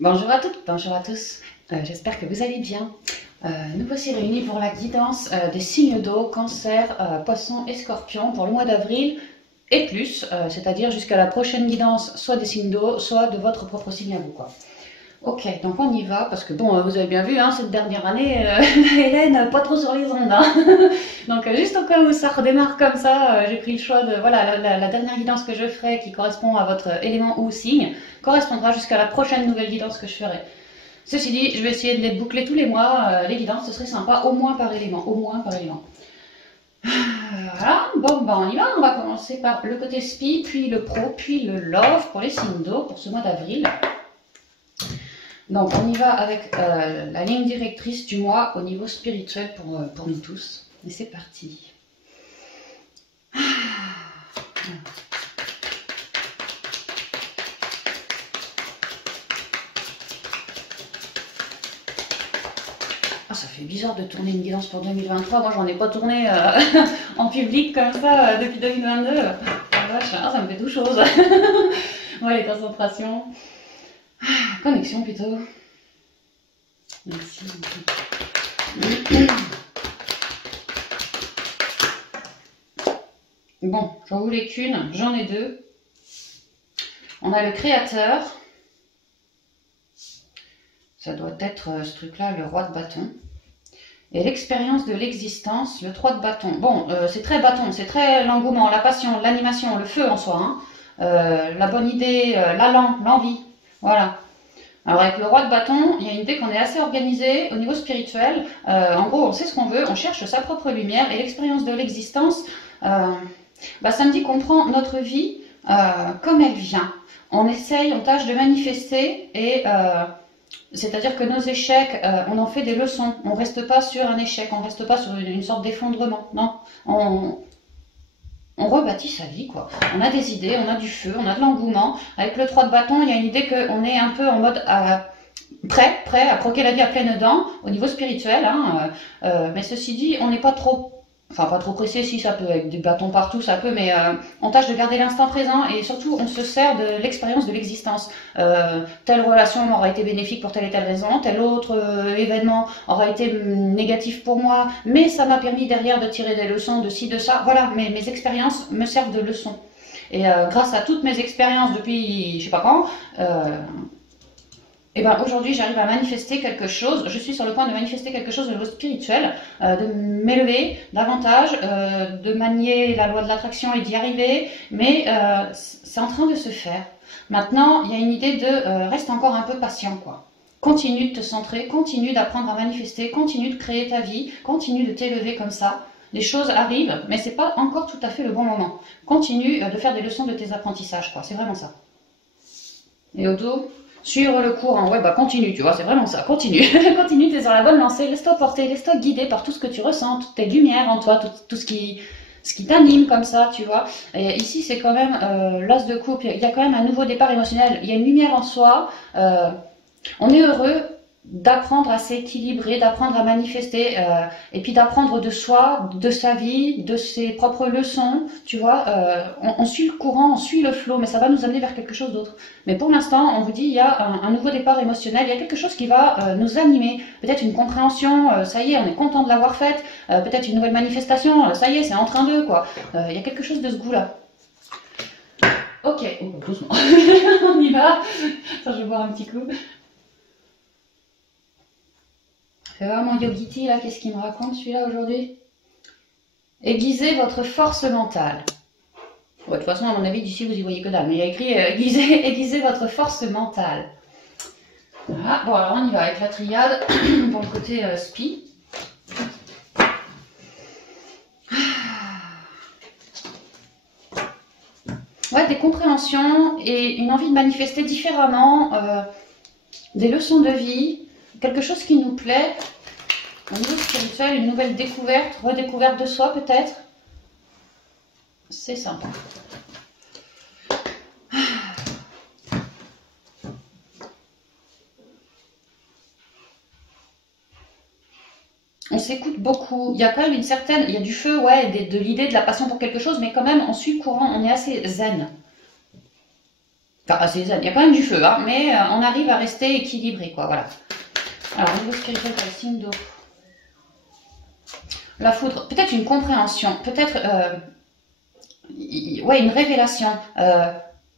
Bonjour à toutes, bonjour à tous, j'espère que vous allez bien. Nous voici réunis pour la guidance des signes d'eau, cancer, poisson et scorpion pour le mois d'avril et plus, c'est-à-dire jusqu'à la prochaine guidance, soit des signes d'eau, soit de votre propre signe à vous, quoi. Ok, donc on y va, parce que bon, vous avez bien vu, hein, cette dernière année, Hélène, pas trop sur les ondes, hein. Donc juste au cas où ça redémarre comme ça, j'ai pris le choix de, voilà, la dernière guidance que je ferai, qui correspond à votre élément ou signe, correspondra jusqu'à la prochaine nouvelle guidance que je ferai. Ceci dit, je vais essayer de les boucler tous les mois, les guidances, ce serait sympa, au moins par élément, au moins par élément. Voilà, bon ben on y va, on va commencer par le côté spi, puis le pro, puis le love pour les signes d'eau pour ce mois d'avril. Donc on y va avec la ligne directrice du mois au niveau spirituel pour nous tous. Et c'est parti. Ah, ça fait bizarre de tourner une guidance pour 2023. Moi j'en ai pas tourné en public comme ça depuis 2022. Ah, vache, ah, ça me fait tout chose. Ouais, les concentrations. Connexion plutôt. Merci. Bon, j'en voulais qu'une, j'en ai deux. On a le créateur. Ça doit être ce truc-là, le roi de bâton. Et l'expérience de l'existence, le 3 de bâton. Bon, c'est très bâton, c'est très l'engouement, la passion, l'animation, le feu en soi. Hein. La bonne idée, l'allant, l'envie. Voilà. Alors avec le roi de bâton, il y a une idée qu'on est assez organisé au niveau spirituel. En gros, on sait ce qu'on veut, on cherche sa propre lumière et l'expérience de l'existence, ça me dit qu'on prend notre vie comme elle vient. On essaye, on tâche de manifester et c'est-à-dire que nos échecs, on en fait des leçons. On ne reste pas sur un échec, on ne reste pas sur une sorte d'effondrement. Non, on rebâtit sa vie, quoi. On a des idées, on a du feu, on a de l'engouement. Avec le 3 de bâton, il y a une idée qu'on est un peu en mode prêt à croquer la vie à pleines dents au niveau spirituel. Hein, mais ceci dit, on n'est pas trop... Enfin, pas trop pressé, si ça peut, avec des bâtons partout, ça peut, mais on tâche de garder l'instant présent et surtout on se sert de l'expérience de l'existence. Telle relation aura été bénéfique pour telle et telle raison, tel autre événement aura été négatif pour moi, mais ça m'a permis derrière de tirer des leçons de ci, de ça. Voilà, mes expériences me servent de leçons. Et grâce à toutes mes expériences depuis je sais pas quand, et ben aujourd'hui j'arrive à manifester quelque chose, je suis sur le point de manifester quelque chose au niveau spirituel, de m'élever davantage, de manier la loi de l'attraction et d'y arriver, mais c'est en train de se faire. Maintenant, il y a une idée de reste encore un peu patient, quoi. Continue de te centrer, continue d'apprendre à manifester, continue de créer ta vie, continue de t'élever comme ça. Les choses arrivent, mais c'est pas encore tout à fait le bon moment. Continue de faire des leçons de tes apprentissages, quoi. C'est vraiment ça. Et Odo, suivre le courant, ouais, continue, tu vois, c'est vraiment ça, continue. Continue, t'es sur la bonne lancée, laisse-toi porter, laisse-toi guider par tout ce que tu ressens, toutes tes lumières en toi, tout ce qui t'anime comme ça, tu vois. Et ici, c'est quand même l'as de coupe, il y a quand même un nouveau départ émotionnel, il y a une lumière en soi, on est heureux d'apprendre à s'équilibrer, d'apprendre à manifester, et puis d'apprendre de soi, de sa vie, de ses propres leçons, tu vois. On suit le courant, on suit le flot, mais ça va nous amener vers quelque chose d'autre. Mais pour l'instant, on vous dit, il y a un nouveau départ émotionnel, il y a quelque chose qui va nous animer, peut-être une compréhension, ça y est, on est content de l'avoir faite, peut-être une nouvelle manifestation, ça y est, c'est en train de, quoi. Il y a quelque chose de ce goût-là. Ok, doucement, on y va. Attends, je vais boire un petit coup. C'est vraiment Yogiti là, qu'est-ce qu'il me raconte celui-là aujourd'hui? Aiguisez votre force mentale. Ouais, de toute façon, à mon avis, d'ici vous y voyez que dalle, mais il y a écrit aiguisez votre force mentale. Voilà, bon alors on y va avec la triade pour le côté spi. Ouais, des compréhensions et une envie de manifester différemment, des leçons de vie, quelque chose qui nous plaît, au niveau spirituel, une nouvelle découverte, redécouverte de soi peut-être. C'est sympa. On s'écoute beaucoup, il y a quand même une certaine, il y a du feu, ouais, de l'idée, de la passion pour quelque chose, mais quand même on suit le courant, on est assez zen. Enfin, assez zen. Il y a quand même du feu, hein, mais on arrive à rester équilibré, quoi. Voilà. Alors, au niveau spirituel, pour les signes d'eau. La foudre, peut-être une compréhension, peut-être ouais, une révélation.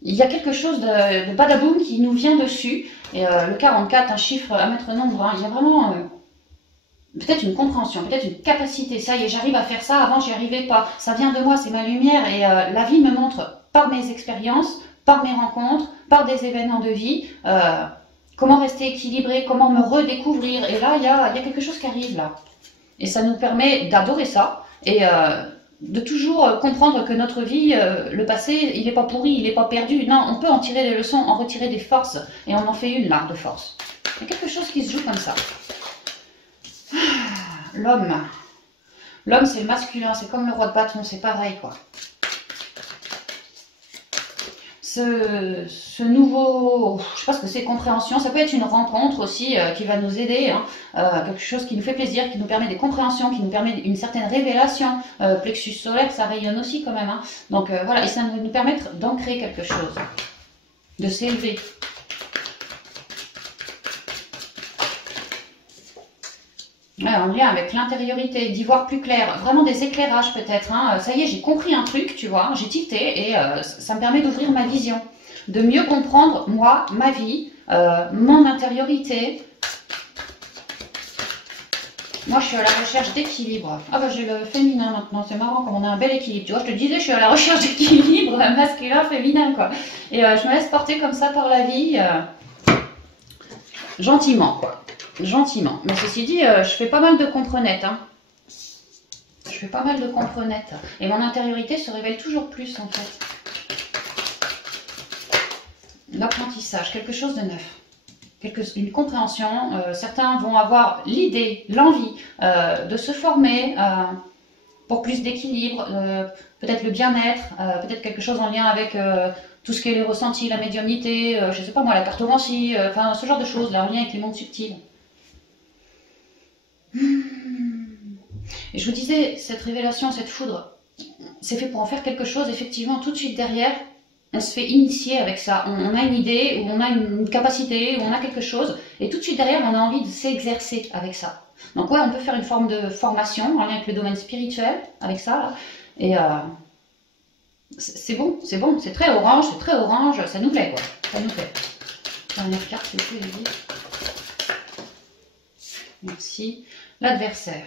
Il y a quelque chose de badaboum qui nous vient dessus. Et le 44, un chiffre à mettre nombre, hein, il y a vraiment peut-être une compréhension, peut-être une capacité. Ça y est, j'arrive à faire ça, avant j'y arrivais pas. Ça vient de moi, c'est ma lumière. Et la vie me montre par mes expériences, par mes rencontres, par des événements de vie, comment rester équilibré, comment me redécouvrir. Et là, il y a quelque chose qui arrive là. Et ça nous permet d'adorer ça et de toujours comprendre que notre vie, le passé, il n'est pas pourri, il n'est pas perdu. Non, on peut en tirer des leçons, en retirer des forces. Et on en fait une là, de force. Il y a quelque chose qui se joue comme ça. L'homme. L'homme, c'est le masculin, c'est comme le roi de bâton, c'est pareil, quoi. Ce nouveau, je sais pas ce que c'est, compréhension, ça peut être une rencontre aussi qui va nous aider, hein, quelque chose qui nous fait plaisir, qui nous permet des compréhensions, qui nous permet une certaine révélation. Plexus solaire, ça rayonne aussi quand même. Hein. Donc voilà, et ça va nous permettre d'ancrer quelque chose, de s'élever. Ouais, en lien avec l'intériorité, d'y voir plus clair, vraiment des éclairages peut-être. Hein. Ça y est, j'ai compris un truc, tu vois, j'ai tilté et ça me permet d'ouvrir ma vision, de mieux comprendre moi, ma vie, mon intériorité. Moi, je suis à la recherche d'équilibre. Ah bah j'ai le féminin maintenant, c'est marrant comme on a un bel équilibre. Tu vois, je te disais, je suis à la recherche d'équilibre masculin, féminin, quoi. Et je me laisse porter comme ça par la vie, gentiment, quoi. Gentiment. Mais ceci dit, je fais pas mal de comprenettes. Hein. Je fais pas mal de comprenettes. Et mon intériorité se révèle toujours plus, en fait. L'apprentissage, quelque chose de neuf. Une compréhension. Certains vont avoir l'idée, l'envie de se former pour plus d'équilibre, peut-être le bien-être, peut-être quelque chose en lien avec tout ce qui est les ressentis, la médiumnité, je sais pas moi, la cartomancie, enfin ce genre de choses, là, en lien avec les mondes subtils. Et je vous disais, cette révélation, cette foudre, c'est fait pour en faire quelque chose, effectivement, tout de suite derrière, on se fait initier avec ça. On a une idée, ou on a une capacité, ou on a quelque chose, et tout de suite derrière, on a envie de s'exercer avec ça. Donc ouais, on peut faire une forme de formation en lien avec le domaine spirituel, avec ça, là. Et c'est bon, c'est très orange, ça nous plaît, quoi. Ça nous plaît. Dernière carte, s'il vous plaît, Lily. Merci. L'adversaire.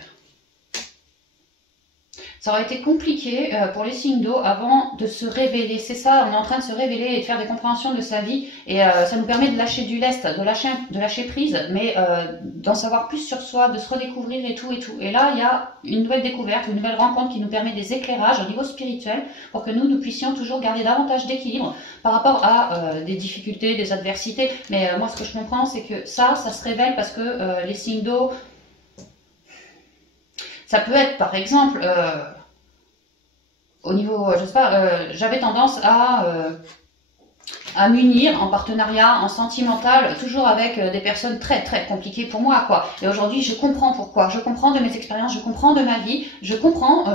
Ça aurait été compliqué pour les signes d'eau avant de se révéler. C'est ça, on est en train de se révéler et de faire des compréhensions de sa vie. Et ça nous permet de lâcher du lest, de lâcher prise, mais d'en savoir plus sur soi, de se redécouvrir et tout et tout. Et là, il y a une nouvelle découverte, une nouvelle rencontre qui nous permet des éclairages au niveau spirituel pour que nous puissions toujours garder davantage d'équilibre par rapport à des difficultés, des adversités. Mais moi, ce que je comprends, c'est que ça se révèle parce que les signes d'eau, ça peut être, par exemple, au niveau, je sais pas, j'avais tendance à m'unir en partenariat, en sentimental, toujours avec des personnes très très compliquées pour moi, quoi. Et aujourd'hui, je comprends pourquoi. Je comprends de mes expériences, je comprends de ma vie, je comprends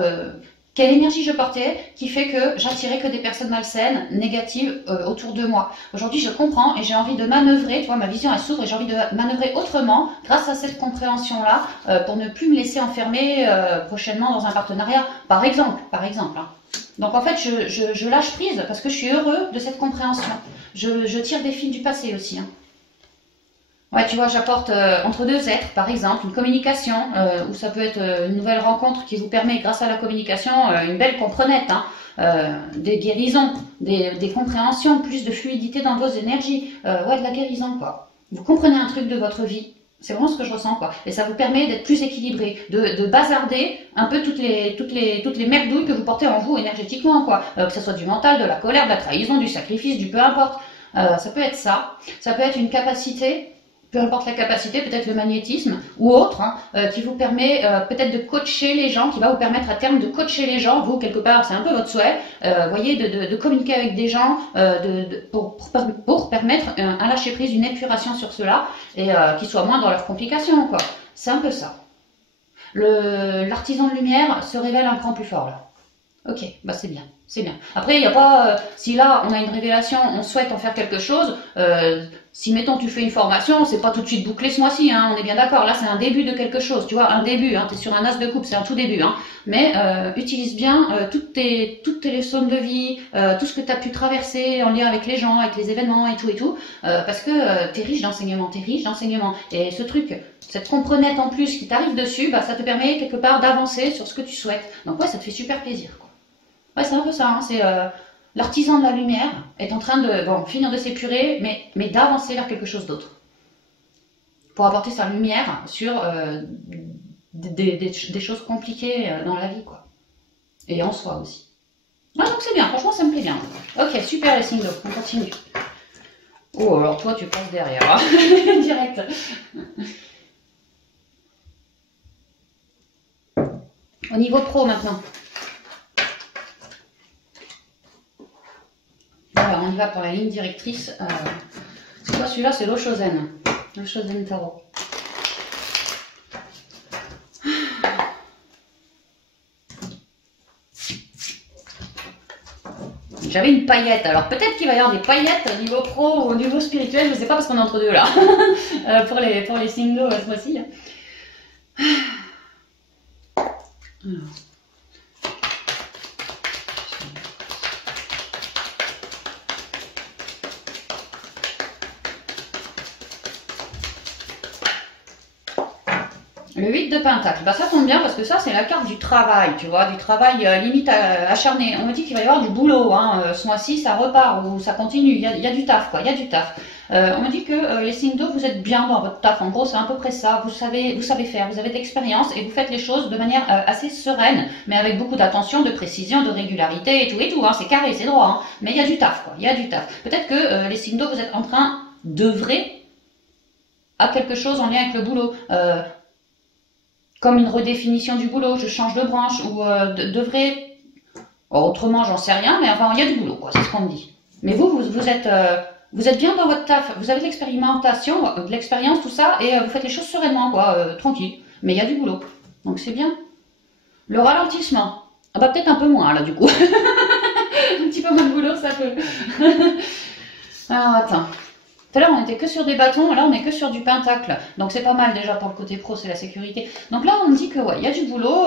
quelle énergie je portais qui fait que j'attirais que des personnes malsaines, négatives autour de moi. Aujourd'hui, je comprends et j'ai envie de manœuvrer, tu vois, ma vision elle s'ouvre et j'ai envie de manœuvrer autrement grâce à cette compréhension-là pour ne plus me laisser enfermer prochainement dans un partenariat, par exemple. Hein. Donc en fait, je lâche prise parce que je suis heureux de cette compréhension. Je tire des fils du passé aussi. Hein. Ouais, tu vois, j'apporte entre deux êtres, par exemple, une communication, ou ça peut être une nouvelle rencontre qui vous permet, grâce à la communication, une belle comprenette, hein, des guérisons, des compréhensions, plus de fluidité dans vos énergies, ouais, de la guérison, quoi. Vous comprenez un truc de votre vie, c'est vraiment ce que je ressens, quoi. Et ça vous permet d'être plus équilibré, de bazarder un peu toutes les merdouilles que vous portez en vous énergétiquement, quoi. Que ce soit du mental, de la colère, de la trahison, du sacrifice, du peu importe. Ça peut être ça. Ça peut être une capacité, peu importe la capacité, peut-être le magnétisme ou autre, hein, qui vous permet peut-être de coacher les gens, qui va vous permettre à terme de coacher les gens, vous quelque part, c'est un peu votre souhait, voyez, de communiquer avec des gens pour permettre un lâcher prise, une épuration sur cela et qu'ils soient moins dans leurs complications, quoi. C'est un peu ça. L'artisan de lumière se révèle un cran plus fort là. Ok, bah c'est bien. C'est bien. Après, il n'y a pas, si là, on a une révélation, on souhaite en faire quelque chose, si, mettons, tu fais une formation, c'est pas tout de suite bouclé ce mois-ci, hein, on est bien d'accord. Là, c'est un début de quelque chose, tu vois, un début, hein, tu es sur un as de coupe, c'est un tout début, hein. Mais utilise bien toutes tes leçons de vie, tout ce que tu as pu traverser en lien avec les gens, avec les événements et tout, parce que tu es riche d'enseignement, Et ce truc, cette comprenette en plus qui t'arrive dessus, bah, ça te permet quelque part d'avancer sur ce que tu souhaites. Donc ouais, ça te fait super plaisir, quoi. Ouais, c'est un peu ça, hein, c'est l'artisan de la lumière est en train de finir de s'épurer, mais d'avancer vers quelque chose d'autre. Pour apporter sa lumière sur des choses compliquées dans la vie, quoi. Et en soi aussi. Ah, donc c'est bien, franchement ça me plaît bien. Ok, super les signes d'eau, on continue. Oh, alors toi tu passes derrière, hein. Direct. Au niveau pro maintenant. Alors, on y va pour la ligne directrice. C'est quoi celui-là? C'est l'Oshozen. L'Oshozen Tarot. J'avais une paillette. Alors, peut-être qu'il va y avoir des paillettes au niveau pro ou au niveau spirituel. Je ne sais pas parce qu'on est entre deux là. pour les singles ce mois-ci. Alors. Le 8 de Pentacle, bah ça tombe bien parce que ça c'est la carte du travail, tu vois, du travail limite acharné. On me dit qu'il va y avoir du boulot, hein, ce mois-ci ça repart ou ça continue, il y a du taf quoi, il y a du taf. On me dit que les signes d'eau vous êtes bien dans votre taf, en gros c'est à peu près ça, vous savez faire, vous avez de l'expérience et vous faites les choses de manière assez sereine, mais avec beaucoup d'attention, de précision, de régularité et tout, hein, c'est carré, c'est droit, hein, mais il y a du taf quoi, il y a du taf. Peut-être que les signes d'eau vous êtes en train d'œuvrer à quelque chose en lien avec le boulot. Comme une redéfinition du boulot, je change de branche ou devrait. Autrement, j'en sais rien, mais enfin, il y a du boulot, quoi, c'est ce qu'on me dit. Mais vous êtes bien dans votre taf, vous avez de l'expérimentation, de l'expérience, tout ça, et vous faites les choses sereinement, quoi, tranquille. Mais il y a du boulot, donc c'est bien. Le ralentissement, ah bah peut-être un peu moins, là, du coup. Un petit peu moins de boulot, ça peut. Alors, attends. Tout à l'heure, on était que sur des bâtons, là, on est que sur du pentacle. Donc, c'est pas mal déjà pour le côté pro, c'est la sécurité. Donc là, on me dit que, ouais, il y a du boulot,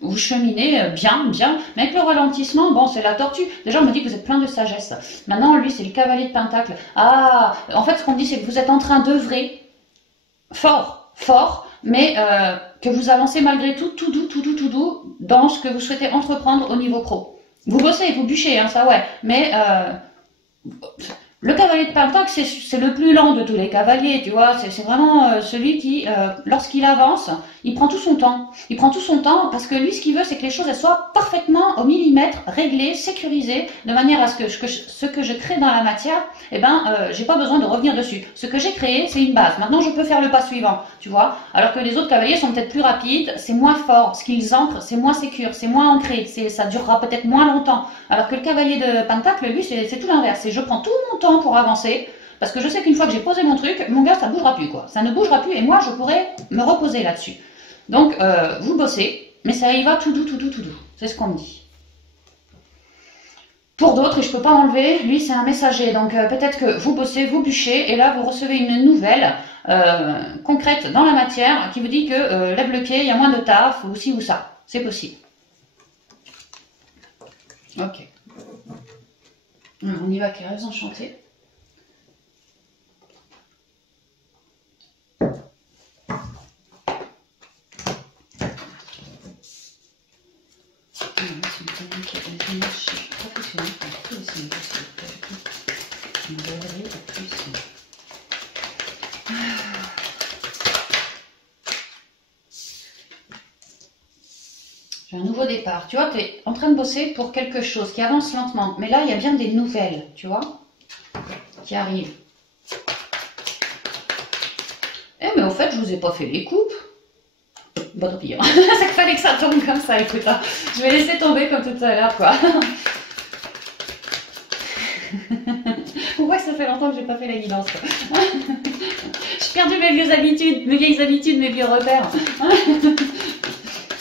vous cheminez bien, mais avec le ralentissement, bon, c'est la tortue. Déjà, on me dit que vous êtes plein de sagesse. Maintenant, lui, c'est le cavalier de pentacle. Ah, en fait, ce qu'on me dit, c'est que vous êtes en train d'œuvrer fort, mais que vous avancez malgré tout doux, dans ce que vous souhaitez entreprendre au niveau pro. Vous bossez, vous bûchez, hein, ça, ouais, mais... Le cavalier de Pentacle, c'est le plus lent de tous les cavaliers, tu vois. C'est vraiment celui qui, lorsqu'il avance, il prend tout son temps. Il prend tout son temps parce que lui, ce qu'il veut, c'est que les choses elles soient parfaitement au millimètre, réglées, sécurisées, de manière à ce que ce que je crée dans la matière, eh ben, j'ai pas besoin de revenir dessus. Ce que j'ai créé, c'est une base. Maintenant, je peux faire le pas suivant, tu vois. Alors que les autres cavaliers sont peut-être plus rapides, c'est moins fort. Ce qu'ils ancrent, c'est moins sécure, c'est moins ancré, ça durera peut-être moins longtemps. Alors que le cavalier de Pentacle, lui, c'est tout l'inverse. C'est je prends tout mon temps pour avancer, parce que je sais qu'une fois que j'ai posé mon truc, mon gars, ça bougera plus, quoi. Ça ne bougera plus, et moi, je pourrais me reposer là-dessus. Donc, vous bossez, mais ça y va tout doux. C'est ce qu'on me dit. Pour d'autres, et je peux pas enlever, lui, c'est un messager. Donc, peut-être que vous bossez, vous bûchez, et là, vous recevez une nouvelle concrète dans la matière qui vous dit que lève le pied, il y a moins de taf, ou ci ou ça. C'est possible. Ok. Alors, on y va avec les rêves enchantés. J'ai un nouveau départ. Tu vois, tu es en train de bosser pour quelque chose qui avance lentement. Mais là, il y a bien des nouvelles, tu vois, qui arrivent. Eh, mais au fait, je vous ai pas fait les coupes. Bon, tant pis. Hein. C'est qu'il fallait que ça tombe comme ça, écoute. Hein. Je vais laisser tomber comme tout à l'heure, quoi. Ouais, ça fait longtemps que j'ai pas fait la guidance. J'ai perdu mes vieilles habitudes, mes vieux repères.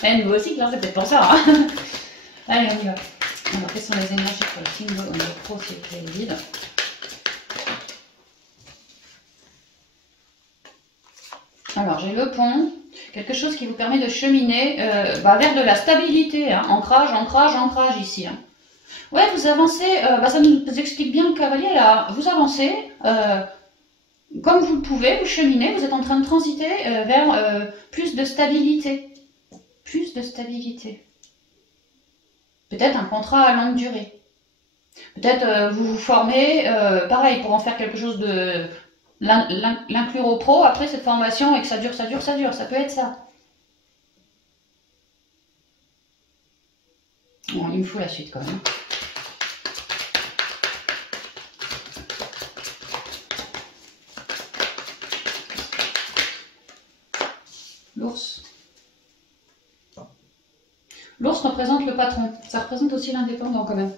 Nouveau cycle, hein, c'est peut-être pour ça. Hein. Allez, on y va. Alors, quelles sont les énergies pour le signe au niveau pro, c'est vide. Alors, j'ai le pont, quelque chose qui vous permet de cheminer vers de la stabilité. Hein. Ancrage, ancrage, ancrage ici. Hein. Ouais, vous avancez, ça nous explique bien le cavalier là. Vous avancez, comme vous le pouvez, vous cheminez, vous êtes en train de transiter vers plus de stabilité. Plus de stabilité. Peut-être un contrat à longue durée. Peut-être vous vous formez, pareil, pour en faire quelque chose de... l'inclure au pro après cette formation et que ça dure, ça dure, ça dure. Ça peut être ça. Bon, il me faut la suite quand même. L'ours. L'ours représente le patron. Ça représente aussi l'indépendant quand même.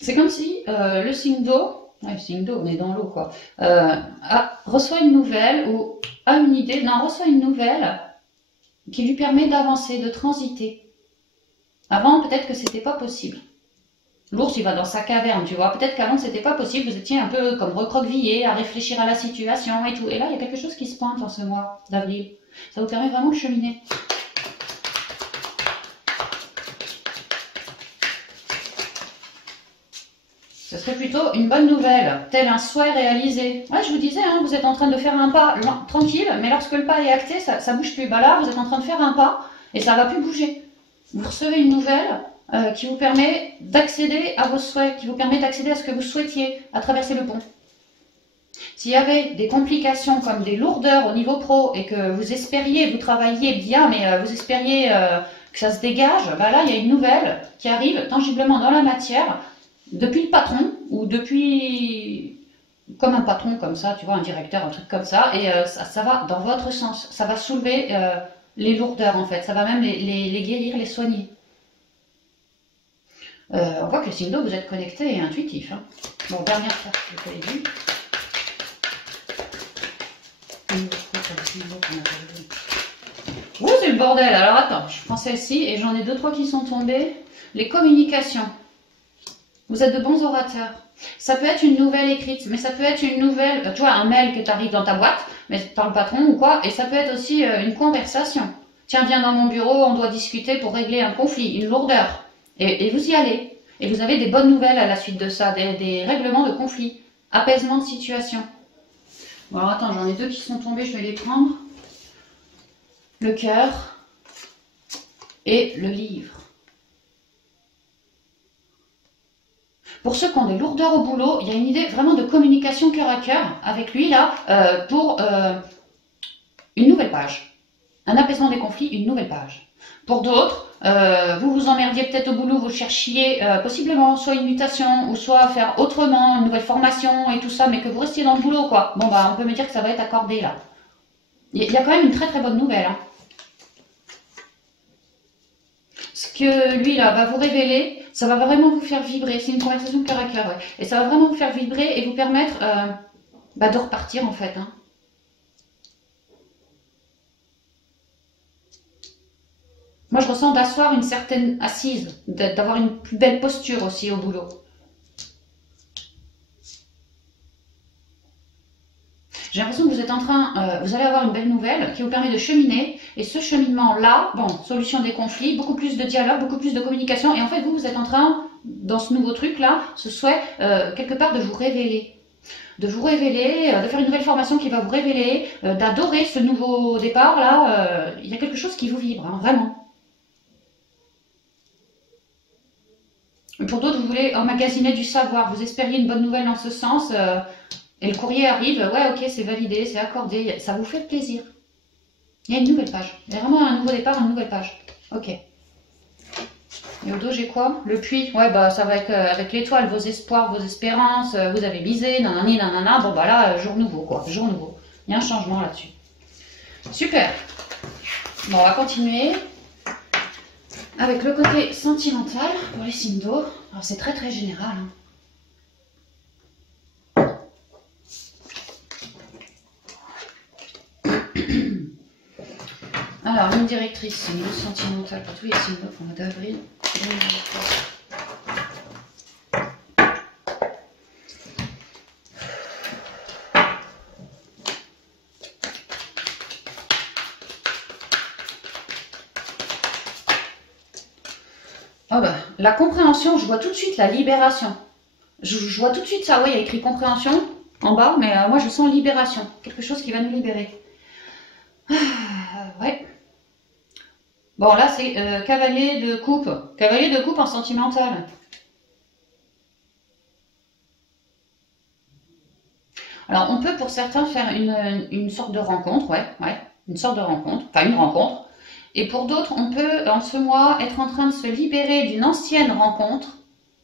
C'est comme si le signe d'eau, on est dans l'eau quoi, reçoit une nouvelle ou a une idée, non, reçoit une nouvelle qui lui permet d'avancer, de transiter. Avant, peut-être que c'était pas possible. L'ours, il va dans sa caverne, tu vois. Peut-être qu'avant, c'était pas possible. Vous étiez un peu comme recroquevillé, à réfléchir à la situation et tout. Et là, il y a quelque chose qui se pointe en ce mois d'avril. Ça vous permet vraiment de cheminer. Ce serait plutôt une bonne nouvelle, tel un souhait réalisé. Ouais, je vous disais, hein, vous êtes en train de faire un pas tranquille, mais lorsque le pas est acté, ça bouge plus. Bah là, vous êtes en train de faire un pas et ça va plus bouger. Vous recevez une nouvelle qui vous permet d'accéder à vos souhaits, qui vous permet d'accéder à ce que vous souhaitiez à traverser le pont. S'il y avait des complications comme des lourdeurs au niveau pro et que vous espériez, vous travailliez bien, mais vous espériez que ça se dégage, bah là, il y a une nouvelle qui arrive tangiblement dans la matière, depuis le patron, ou depuis comme un patron comme ça, tu vois, un directeur, un truc comme ça, et ça va dans votre sens, ça va soulever les lourdeurs en fait, ça va même les guérir, les soigner. On voit que le signe d'eau, vous êtes connecté et intuitif. Hein. Bon, dernière carte, je vous l'ai dit. Oh, c'est le bordel. Alors attends, je prends celle-ci et j'en ai 2-3 qui sont tombées. Les communications. Vous êtes de bons orateurs. Ça peut être une nouvelle écrite, mais ça peut être une nouvelle, tu vois, un mail que tu arrives dans ta boîte, mais par le patron ou quoi, et ça peut être aussi une conversation. Tiens, viens dans mon bureau, on doit discuter pour régler un conflit, une lourdeur. Et vous y allez. Et vous avez des bonnes nouvelles à la suite de ça, des règlements de conflit, apaisement de situation. Bon, alors attends, j'en ai 2 qui sont tombés, je vais les prendre. Le cœur et le livre. Pour ceux qui ont des lourdeurs au boulot, il y a une idée vraiment de communication cœur à cœur avec lui là, pour une nouvelle page. Un apaisement des conflits, une nouvelle page. Pour d'autres, vous vous emmerdiez peut-être au boulot, vous cherchiez possiblement soit une mutation ou soit faire autrement, une nouvelle formation et tout ça, mais que vous restiez dans le boulot quoi. Bon bah on peut me dire que ça va être accordé là. Il y a quand même une très très bonne nouvelle. Hein. Ce que lui là va vous révéler, ça va vraiment vous faire vibrer. C'est une conversation cœur à cœur, ouais. Et ça va vraiment vous faire vibrer et vous permettre de repartir en fait. Hein. Moi, je ressens d'asseoir une certaine assise, d'avoir une plus belle posture aussi au boulot. J'ai l'impression que vous êtes en train, vous allez avoir une belle nouvelle qui vous permet de cheminer. Et ce cheminement-là, bon, solution des conflits, beaucoup plus de dialogue, beaucoup plus de communication. Et en fait, vous êtes en train, dans ce nouveau truc-là, ce souhait, quelque part, de vous révéler. De vous révéler, de faire une nouvelle formation qui va vous révéler, d'adorer ce nouveau départ-là. Il y a quelque chose qui vous vibre, hein, vraiment. Pour d'autres, vous voulez emmagasiner du savoir, vous espériez une bonne nouvelle dans ce sens, et le courrier arrive, ouais ok, c'est validé, c'est accordé, ça vous fait plaisir. Il y a une nouvelle page, il y a vraiment un nouveau départ, une nouvelle page. Ok. Et au dos, j'ai quoi? Le puits, ouais, bah ça va avec l'étoile, vos espoirs, vos espérances, vous avez misé, nanani, nanana, bon bah là, jour nouveau quoi, jour nouveau. Il y a un changement là-dessus. Super. Bon, on va continuer. Avec le côté sentimental pour les signes d'eau. Alors c'est très très général. Hein. Alors, ligne directrice, ligne sentimentale pour tous les signes d'eau pour le mois d'avril. Ah bah, la compréhension, je vois tout de suite la libération. Je vois tout de suite ça, oui, il y a écrit compréhension en bas, mais moi je sens libération, quelque chose qui va nous libérer. Ouais. Bon, là c'est cavalier de coupe. Cavalier de coupe en sentimental. Alors, on peut pour certains faire une sorte de rencontre, ouais, une sorte de rencontre, enfin une rencontre. Et pour d'autres, on peut, en ce mois, être en train de se libérer d'une ancienne rencontre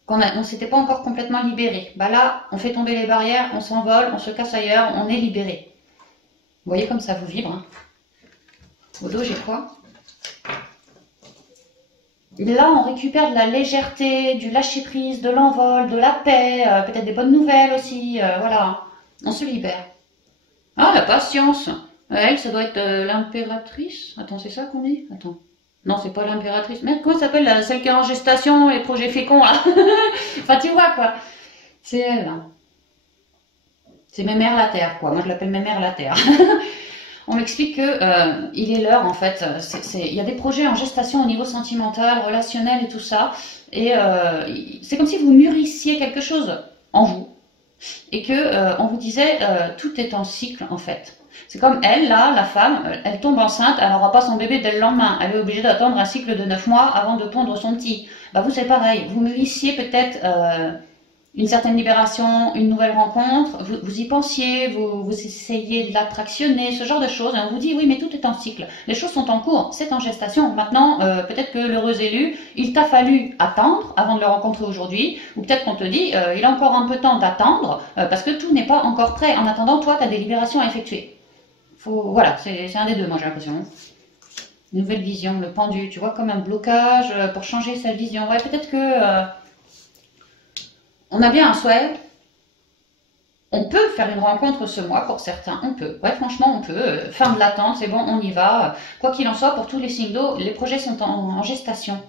qu'on ne s'était pas encore complètement libéré. Bah là, on fait tomber les barrières, on s'envole, on se casse ailleurs, on est libéré. Vous voyez comme ça vous vibre, hein. Au dos, j'ai quoi? Et là, on récupère de la légèreté, du lâcher-prise, de l'envol, de la paix, peut-être des bonnes nouvelles aussi, voilà. On se libère. Ah, la patience. Elle, ça doit être l'impératrice. Attends, c'est ça qu'on dit? Attends. Non, c'est pas l'impératrice. Merde, comment ça s'appelle celle qui est en gestation et projets féconds, là? Enfin, tu vois, quoi. C'est elle, là. C'est Mémère la Terre, quoi. Moi, je l'appelle Mémère la Terre. On m'explique que il est l'heure, en fait. Il y a des projets en gestation au niveau sentimental, relationnel et tout ça. Et c'est comme si vous mûrissiez quelque chose en vous. Et que on vous disait tout est en cycle en fait. C'est comme elle là, la femme, elle tombe enceinte, elle n'aura pas son bébé dès le lendemain. Elle est obligée d'attendre un cycle de 9 mois avant de pondre son petit. Bah vous c'est pareil, vous mûrissiez peut-être une certaine libération, une nouvelle rencontre, vous y pensiez, vous essayez de l'attractionner, ce genre de choses, et on vous dit oui mais tout est en cycle, les choses sont en cours, c'est en gestation, maintenant peut-être que l'heureux élu, il t'a fallu attendre avant de le rencontrer aujourd'hui, ou peut-être qu'on te dit il a encore un peu de temps d'attendre, parce que tout n'est pas encore prêt, en attendant toi tu as des libérations à effectuer. Voilà, c'est un des deux moi j'ai l'impression. Nouvelle vision, le pendu, tu vois comme un blocage pour changer sa vision, ouais peut-être que... on a bien un souhait, on peut faire une rencontre ce mois pour certains, on peut, ouais franchement on peut, fin de l'attente, c'est bon, on y va, quoi qu'il en soit, pour tous les signes d'eau, les projets sont en gestation,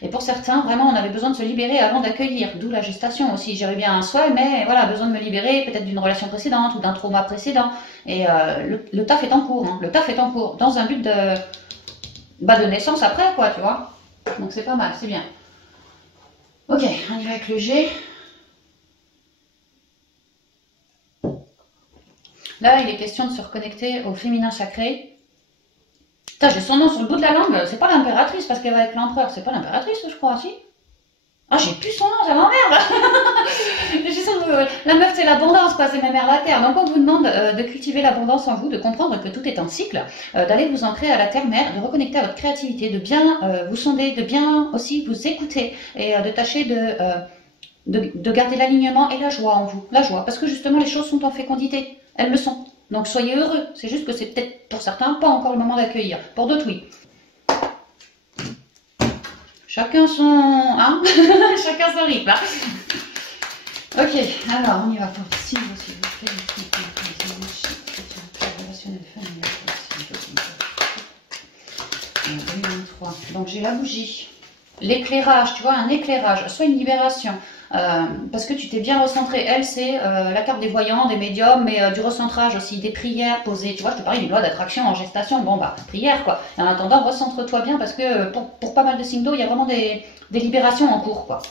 et pour certains, vraiment on avait besoin de se libérer avant d'accueillir, d'où la gestation aussi, j'avais bien un souhait, mais voilà, besoin de me libérer peut-être d'une relation précédente ou d'un trauma précédent, et le taf est en cours, hein. Le taf est en cours, dans un but de naissance après, quoi, tu vois, donc c'est pas mal, c'est bien. Ok, on y va avec le G. Là, il est question de se reconnecter au féminin sacré. Putain, j'ai son nom sur le bout de la langue. C'est pas l'impératrice parce qu'elle va avec l'empereur. C'est pas l'impératrice, je crois, si. Ah, j'ai plus son nom, ça m'emmerde. La meuf, c'est l'abondance, quoi. C'est Mémère la Terre. Donc, on vous demande de cultiver l'abondance en vous, de comprendre que tout est en cycle, d'aller vous ancrer à la terre-mère, de reconnecter à votre créativité, de bien vous sonder, de bien aussi vous écouter et de tâcher de garder l'alignement et la joie en vous. La joie, parce que justement, les choses sont en fécondité. Elles le sont. Donc soyez heureux. C'est juste que c'est peut-être pour certains pas encore le moment d'accueillir. Pour d'autres, oui. Chacun son... Hein. Chacun son rythme. Hein. Ok, alors on y va pour le signe, s'il vous plaît. Relationnel familial. Donc j'ai la bougie. L'éclairage, tu vois, un éclairage, soit une libération, parce que tu t'es bien recentré. Elle, c'est la carte des voyants, des médiums, mais du recentrage aussi, des prières posées. Tu vois, je te parlais d'une loi d'attraction en gestation. Bon, bah, prière, quoi. Et en attendant, recentre-toi bien, parce que pour pas mal de signes d'eau, il y a vraiment des libérations en cours, quoi.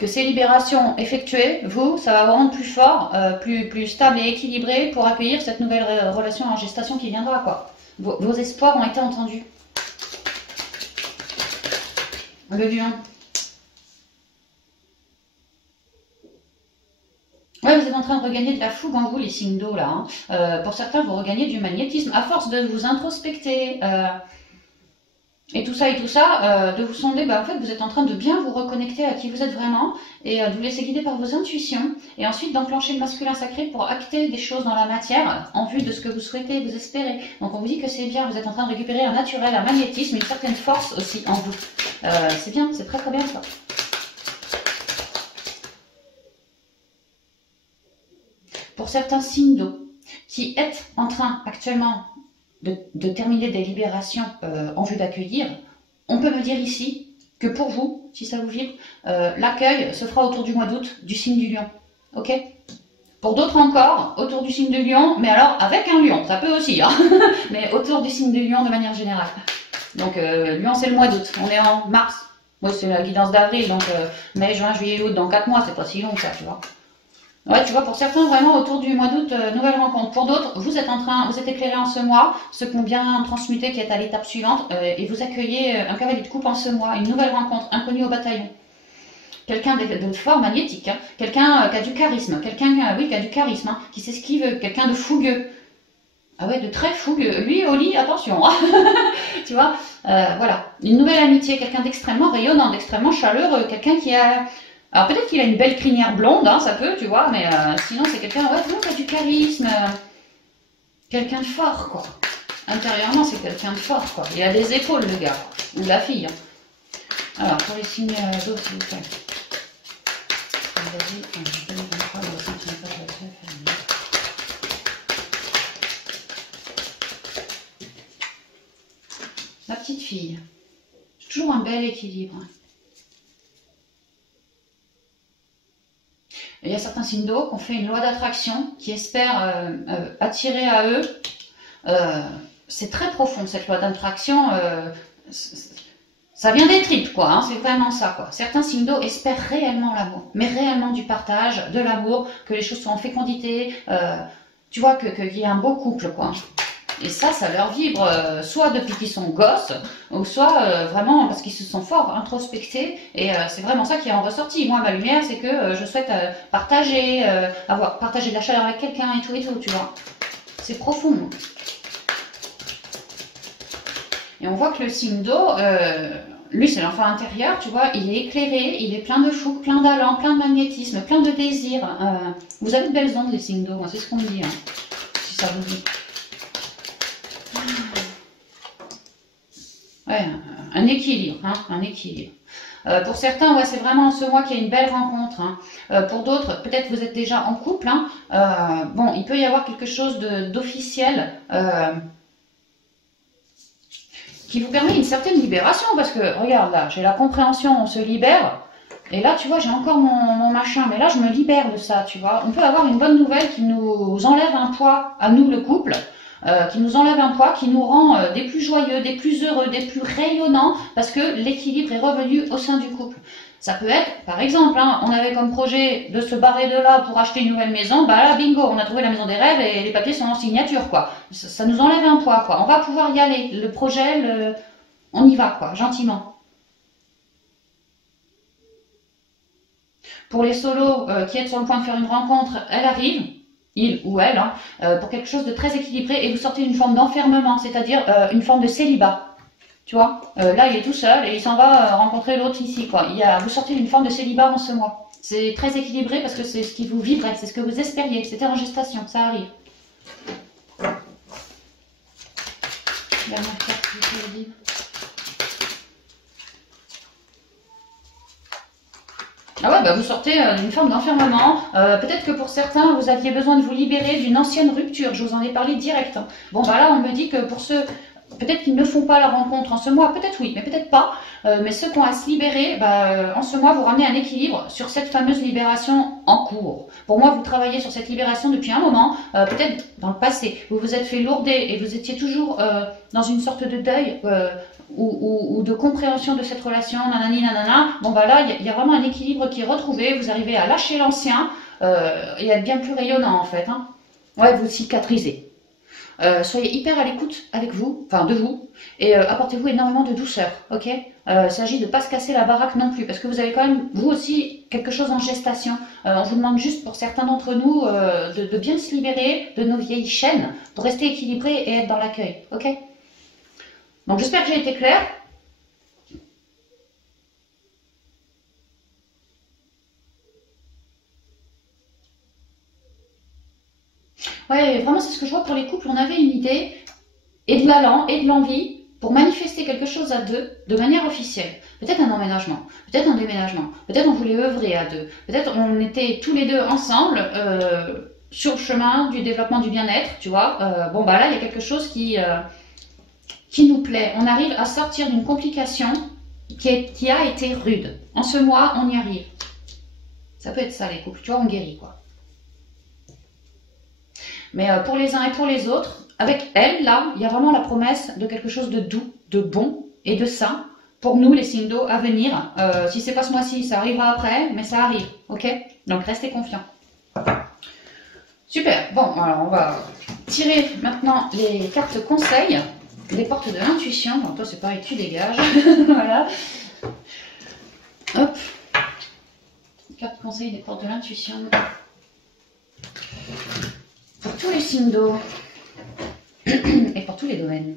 Que ces libérations effectuées, vous, ça va vous rendre plus fort, plus stable et équilibré pour accueillir cette nouvelle relation en gestation qui viendra, quoi. Vos espoirs ont été entendus. Le lion. Ouais, vous êtes en train de regagner de la fougue en vous, les signes d'eau, là. Hein. Pour certains, vous regagnez du magnétisme. À force de vous introspecter et tout ça, de vous sonder, bah, en fait, vous êtes en train de bien vous reconnecter à qui vous êtes vraiment et de vous laisser guider par vos intuitions. Et ensuite, d'enclencher le masculin sacré pour acter des choses dans la matière en vue de ce que vous souhaitez, vous espérez. Donc, on vous dit que c'est bien. Vous êtes en train de récupérer un naturel, un magnétisme, une certaine force aussi en vous. C'est bien, c'est très très bien ça. Pour certains signes d'eau qui êtes en train actuellement de terminer des libérations en vue d'accueillir, on peut me dire ici que pour vous, si ça vous vibre, l'accueil se fera autour du mois d'août du signe du lion. Ok? Pour d'autres encore, autour du signe du lion, mais alors avec un lion, ça peut aussi, hein, mais autour du signe du lion de manière générale. Donc lion c'est le mois d'août, on est en mars. Moi c'est la guidance d'avril, donc mai, juin, juillet, août, dans 4 mois, c'est pas si long ça, tu vois. Ouais, tu vois, pour certains, vraiment, autour du mois d'août, nouvelle rencontre. Pour d'autres, vous êtes éclairés en ce mois, ceux qui ont bien transmuté, qui est à l'étape suivante, et vous accueillez un cavalier de coupe en ce mois, une nouvelle rencontre, inconnue au bataillon. Quelqu'un de fort magnétique, hein. Quelqu'un qui a du charisme, quelqu'un, oui, qui a du charisme, hein, qui sait ce qu'il veut, quelqu'un de fougueux. Ah ouais, de très fougueux. Lui, au lit, attention, hein. Tu vois, voilà. Une nouvelle amitié, quelqu'un d'extrêmement rayonnant, d'extrêmement chaleureux, quelqu'un qui a... Alors peut-être qu'il a une belle crinière blonde, hein, ça peut, tu vois, mais sinon c'est quelqu'un ouais, qui a du charisme, quelqu'un de fort, quoi. Intérieurement, c'est quelqu'un de fort, quoi. Il a des épaules, le gars, ou la fille. Hein. Alors, pour les signes d'eau, s'il vous plaît. La petite fille. Toujours un bel équilibre. Il y a certains signes d'eau qui ont fait une loi d'attraction, qui espèrent attirer à eux. C'est très profond cette loi d'attraction. Ça vient des tripes, quoi. Hein, c'est vraiment ça, quoi. Certains signes d'eau espèrent réellement l'amour, mais réellement du partage, de l'amour, que les choses soient en fécondité. Tu vois, qu'il y ait un beau couple, quoi. Et ça leur vibre, soit depuis qu'ils sont gosses, ou soit vraiment parce qu'ils se sont fort introspectés. Et c'est vraiment ça qui est en ressorti. Moi, ma lumière, c'est que je souhaite partager, partager de la chaleur avec quelqu'un et tout, tu vois. C'est profond. Et on voit que le signe d'eau, lui, c'est l'enfant intérieur, tu vois, il est éclairé, il est plein de fougue, plein d'allant, plein de magnétisme, plein de désir. Vous avez de belles ondes, les signes d'eau, c'est ce qu'on me dit, hein, si ça vous dit. Ouais, un équilibre, hein, un équilibre. Pour certains, ouais, c'est vraiment ce mois qu'il y a une belle rencontre. Hein. Pour d'autres, peut-être vous êtes déjà en couple. Hein. Bon, il peut y avoir quelque chose d'officiel qui vous permet une certaine libération. Parce que, regarde là, j'ai la compréhension, on se libère. Et là, tu vois, j'ai encore mon machin. Mais là, je me libère de ça, tu vois. On peut avoir une bonne nouvelle qui nous enlève un poids, à nous, le couple. Qui nous enlève un poids, qui nous rend des plus joyeux, des plus heureux, des plus rayonnants, parce que l'équilibre est revenu au sein du couple. Ça peut être, par exemple, hein, on avait comme projet de se barrer de là pour acheter une nouvelle maison, bah là, bingo, on a trouvé la maison des rêves et les papiers sont en signature, quoi. Ça nous enlève un poids, quoi. On va pouvoir y aller. Le projet, on y va, quoi, gentiment. Pour les solos qui êtes sur le point de faire une rencontre, elle arrive. Il ou elle, hein, pour quelque chose de très équilibré, et vous sortez d'une forme d'enfermement, c'est-à-dire une forme de célibat. Tu vois, là il est tout seul et il s'en va rencontrer l'autre ici, quoi. Vous sortez d'une forme de célibat en ce mois. C'est très équilibré parce que c'est ce qui vous vibrait, c'est ce que vous espériez, c'était en gestation, ça arrive. Dernière carte, je vous dis. Ah ouais, bah vous sortez d'une forme d'enfermement. Peut-être que pour certains, vous aviez besoin de vous libérer d'une ancienne rupture. Je vous en ai parlé direct. Hein. Bon, bah là, on me dit que pour ceux, peut-être qu'ils ne font pas la rencontre en ce mois, peut-être oui, mais peut-être pas. Mais ceux qui ont à se libérer, bah, en ce mois, vous ramenez un équilibre sur cette fameuse libération en cours. Pour moi, vous travaillez sur cette libération depuis un moment, peut-être dans le passé. Vous vous êtes fait lourder et vous étiez toujours dans une sorte de deuil ou de compréhension de cette relation, nanani, nanana. Bon, bah là, il y a vraiment un équilibre qui est retrouvé. Vous arrivez à lâcher l'ancien et à être bien plus rayonnant, en fait. Hein. Ouais, vous cicatrisez. Soyez hyper à l'écoute avec vous, enfin de vous, et apportez-vous énormément de douceur, ok. Il s'agit de ne pas se casser la baraque non plus, parce que vous avez quand même, vous aussi, quelque chose en gestation. On vous demande juste, pour certains d'entre nous, de bien se libérer de nos vieilles chaînes, pour rester équilibré et être dans l'accueil, ok. Donc j'espère que j'ai été claire. Ouais, vraiment, c'est ce que je vois pour les couples. On avait une idée, et de l'allant, et de l'envie, pour manifester quelque chose à deux, de manière officielle. Peut-être un emménagement, peut-être un déménagement, peut-être on voulait œuvrer à deux, peut-être on était tous les deux ensemble, sur le chemin du développement du bien-être, tu vois. Bon, bah là, il y a quelque chose qui qui nous plaît. On arrive à sortir d'une complication qui a été rude. En ce mois, on y arrive. Ça peut être ça les couples, tu vois, on guérit quoi. Mais pour les uns et pour les autres, avec elle, là, il y a vraiment la promesse de quelque chose de doux, de bon et de sain pour nous, les signes d'eau, à venir. Si c'est pas ce mois-ci, ça arrivera après, mais ça arrive, ok? Donc restez confiants. Super, bon, alors on va tirer maintenant les cartes conseils, les portes de l'intuition. Bon, toi c'est pareil, tu dégages. Voilà. Hop. Cartes conseils des portes de l'intuition. Pour tous les signes d'eau et pour tous les domaines.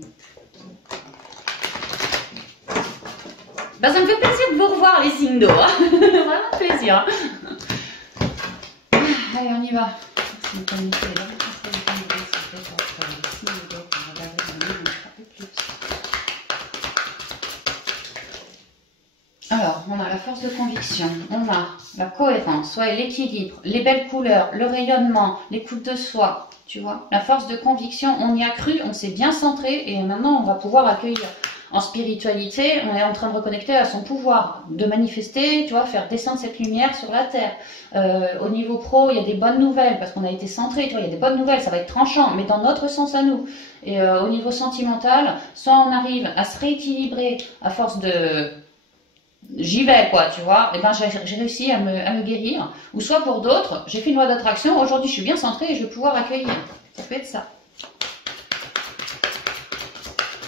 Ben, ça me fait plaisir de vous revoir les signes d'eau. Hein. Vraiment plaisir. Allez, on y va. Alors, on a la force de conviction, on a la cohérence, ouais, l'équilibre, les belles couleurs, le rayonnement, l'écoute de soi, tu vois. La force de conviction, on y a cru, on s'est bien centré et maintenant on va pouvoir accueillir. En spiritualité, on est en train de reconnecter à son pouvoir, de manifester, tu vois, faire descendre cette lumière sur la terre. Au niveau pro, il y a des bonnes nouvelles parce qu'on a été centré, tu vois, il y a des bonnes nouvelles, ça va être tranchant, mais dans notre sens à nous. Et au niveau sentimental, soit on arrive à se rééquilibrer à force de j'y vais quoi, tu vois, et ben j'ai réussi à me guérir, ou soit pour d'autres, j'ai fait une loi d'attraction, aujourd'hui je suis bien centrée et je vais pouvoir accueillir. Ça peut être ça.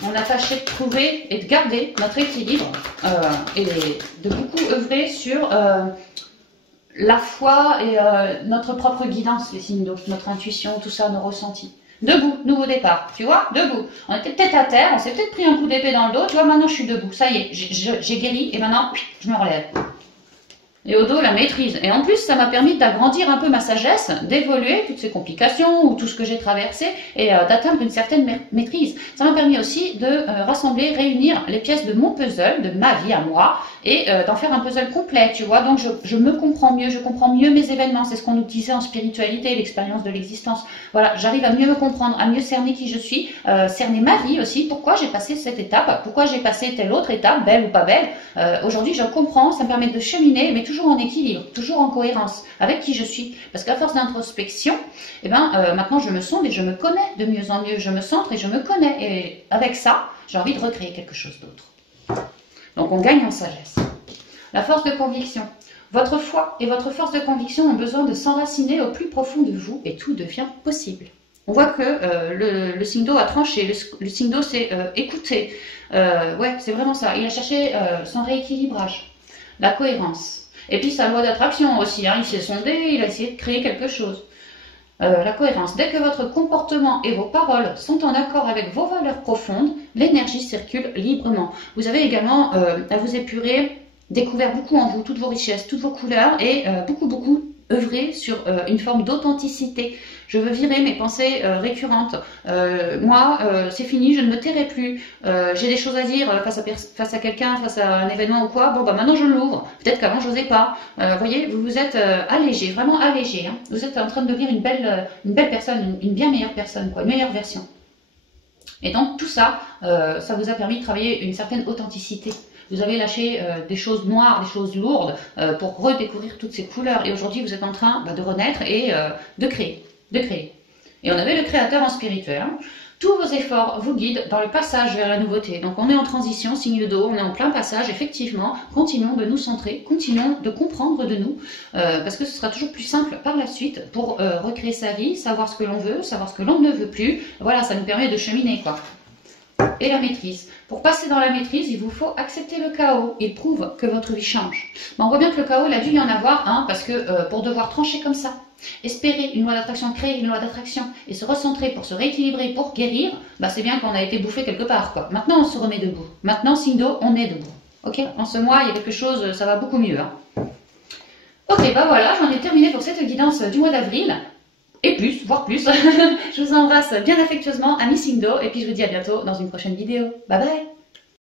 On a tâché de trouver et de garder notre équilibre et de beaucoup œuvrer sur la foi et notre propre guidance, les signes d'eau, notre intuition, tout ça, nos ressentis. Debout, nouveau départ, tu vois, debout. On était peut-être à terre, on s'est peut-être pris un coup d'épée dans le dos, tu vois, maintenant je suis debout, ça y est, j'ai guéri et maintenant je me relève. Et au dos, la maîtrise. Et en plus, ça m'a permis d'agrandir un peu ma sagesse, d'évoluer toutes ces complications ou tout ce que j'ai traversé et d'atteindre une certaine maîtrise. Ça m'a permis aussi de rassembler, réunir les pièces de mon puzzle, de ma vie à moi, et d'en faire un puzzle complet, tu vois. Donc, je me comprends mieux, je comprends mieux mes événements. C'est ce qu'on nous disait en spiritualité, l'expérience de l'existence. Voilà, j'arrive à mieux me comprendre, à mieux cerner qui je suis, cerner ma vie aussi, pourquoi j'ai passé cette étape, pourquoi j'ai passé telle autre étape, belle ou pas belle. Aujourd'hui, je comprends, ça me permet de cheminer, mais toujours en équilibre, toujours en cohérence avec qui je suis. Parce qu'à force d'introspection, eh ben, maintenant je me sonde et je me connais de mieux en mieux. Je me centre et je me connais. Et avec ça, j'ai envie de recréer quelque chose d'autre. Donc on gagne en sagesse. La force de conviction. Votre foi et votre force de conviction ont besoin de s'enraciner au plus profond de vous et tout devient possible. On voit que le signe d'eau a tranché, le signe d'eau s'est écouté. Ouais, c'est vraiment ça. Il a cherché son rééquilibrage, la cohérence. Et puis sa loi d'attraction aussi, hein. Il s'est sondé, il a essayé de créer quelque chose. La cohérence. Dès que votre comportement et vos paroles sont en accord avec vos valeurs profondes, l'énergie circule librement. Vous avez également à vous épurer, découvert beaucoup en vous, toutes vos richesses, toutes vos couleurs et beaucoup œuvrer sur une forme d'authenticité. Je veux virer mes pensées récurrentes. Moi, c'est fini, je ne me tairai plus. J'ai des choses à dire face à quelqu'un, face à un événement ou quoi. Bon, bah maintenant je l'ouvre. Peut-être qu'avant je n'osais pas. Vous voyez, vous vous êtes allégé, vraiment allégé. Hein. Vous êtes en train de devenir une belle personne, une bien meilleure personne, quoi, une meilleure version. Et donc tout ça, ça vous a permis de travailler une certaine authenticité. Vous avez lâché des choses noires, des choses lourdes pour redécouvrir toutes ces couleurs. Et aujourd'hui, vous êtes en train de renaître et de créer. Et on avait le créateur en spirituel. Hein. Tous vos efforts vous guident dans le passage vers la nouveauté. Donc on est en transition, signe d'eau, on est en plein passage, effectivement. Continuons de nous centrer, continuons de comprendre de nous, parce que ce sera toujours plus simple par la suite pour recréer sa vie, savoir ce que l'on veut, savoir ce que l'on ne veut plus. Voilà, ça nous permet de cheminer, quoi. Et la maîtrise. Pour passer dans la maîtrise, il vous faut accepter le chaos. Il prouve que votre vie change. Mais on voit bien que le chaos, il a dû y en avoir, hein, parce que pour devoir trancher comme ça, espérer une loi d'attraction, créer une loi d'attraction et se recentrer pour se rééquilibrer, pour guérir, bah c'est bien qu'on a été bouffé quelque part, quoi. Maintenant, on se remet debout. Maintenant, signe d'eau, on est debout. Ok? En ce mois, il y a quelque chose, ça va beaucoup mieux. Hein. Ok, bah voilà, j'en ai terminé pour cette guidance du mois d'avril. Et plus, voire plus. Je vous embrasse bien affectueusement, amis signe d'eau, et puis je vous dis à bientôt dans une prochaine vidéo. Bye bye!